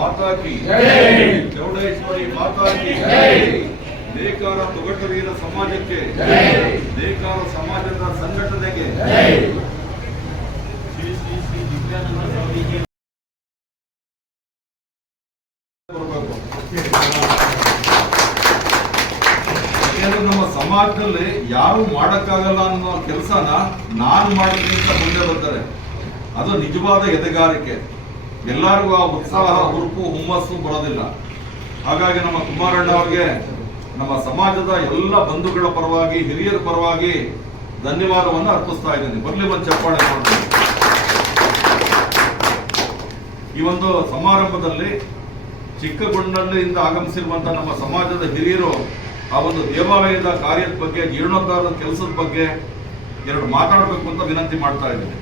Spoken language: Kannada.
ಮಾತಾ ಕಿ ಚೌಡೇಶ್ವರಿ ಮಾತಾ ಕಿ ನೇಕಾರ ತೊಗಟವೀರ ಸಮಾಜಕ್ಕೆ ನೇಕಾರ ಸಮಾಜದ ಸಂಘಟನೆಗೆ ನಮ್ಮ ಸಮಾಜದಲ್ಲಿ ಯಾರು ಮಾಡಕ್ಕಾಗಲ್ಲ ಅನ್ನೋ ಕೆಲಸನ ನಾನು ಮಾಡಿದ್ವಿ ಅಂತ ಮುಂದೆ ಬರ್ತಾರೆ. ಅದು ನಿಜವಾದ ಎದೆಗಾರಿಕೆ. ಎಲ್ಲರಿಗೂ ಆ ಉತ್ಸಾಹ, ಹುರುಪು, ಹುಮ್ಮಸ್ಸು ಬರೋದಿಲ್ಲ. ಹಾಗಾಗಿ ನಮ್ಮ ಕುಮಾರಣ್ಣ ಅವರಿಗೆ ನಮ್ಮ ಸಮಾಜದ ಎಲ್ಲ ಬಂಧುಗಳ ಪರವಾಗಿ, ಹಿರಿಯರ ಪರವಾಗಿ ಧನ್ಯವಾದವನ್ನು ಅರ್ಪಿಸ್ತಾ ಇದ್ದೀನಿ. ಬರ್ಲಿ ಒಂದು ಚಪ್ಪಾಳೆ ಮಾಡ್ತೀನಿ. ಈ ಒಂದು ಸಮಾರಂಭದಲ್ಲಿ ಚಿಕ್ಕಗೊಂಡಳ್ಳಿಯಿಂದ ಆಗಮಿಸಿರುವಂತಹ ನಮ್ಮ ಸಮಾಜದ ಹಿರಿಯರು ಆ ಒಂದು ದೇವಾಲಯದ ಕಾರ್ಯದ ಬಗ್ಗೆ, ಜೀರ್ಣೋದ್ಧಾರದ ಕೆಲಸದ ಬಗ್ಗೆ ಎರಡು ಮಾತಾಡಬೇಕು ಅಂತ ವಿನಂತಿ ಮಾಡ್ತಾ ಇದ್ದೀನಿ.